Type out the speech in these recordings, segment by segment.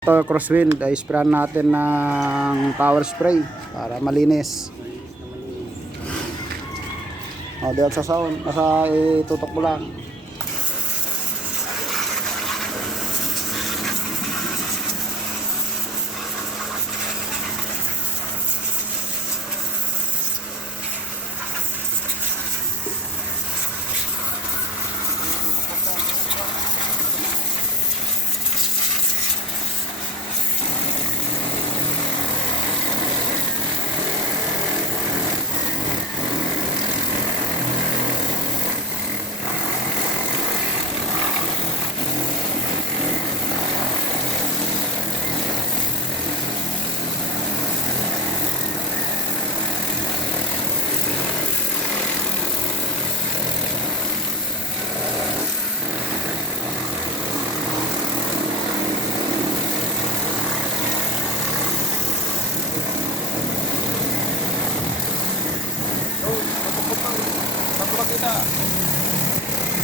Ito crosswind ay sprayan natin ng power spray para malinis. O, dahil sa sound, nasa itutok mo lang. Kita.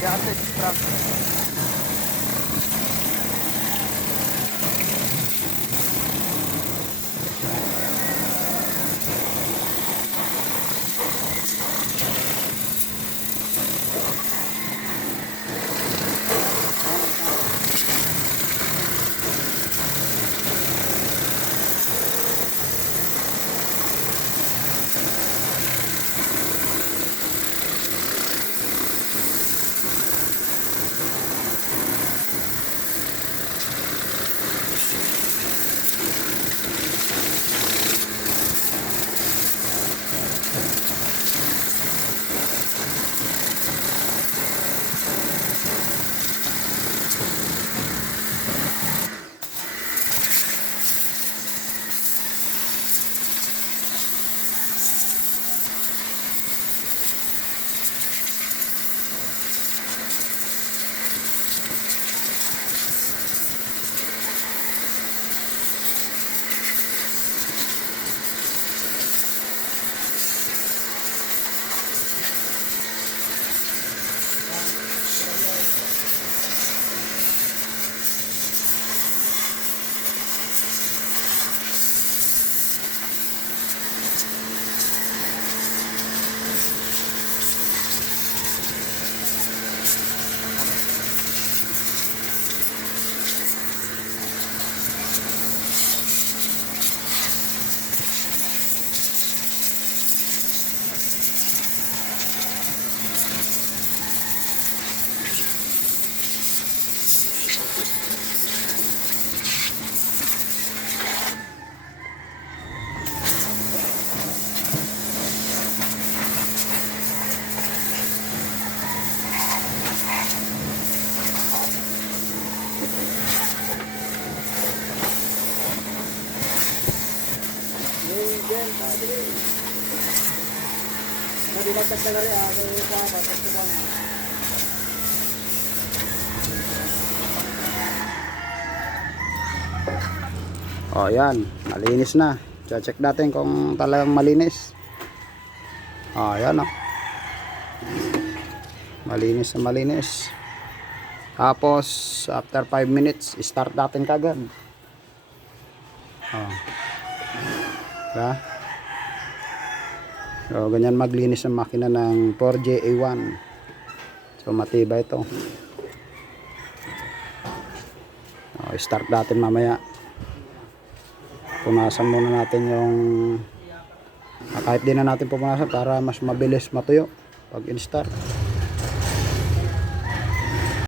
Ya, atas truck. O, yan, malinis na. Check natin kung talagang malinis. O, yan, o. Malinis na malinis. Tapos after 5 minutes start natin kagad. O, diba? So ganyan maglinis ang makina ng 4JA1. So matibay ito. O, start natin mamaya. Punasan muna natin yung kahit di na natin pupunasan para mas mabilis matuyo pag in-start.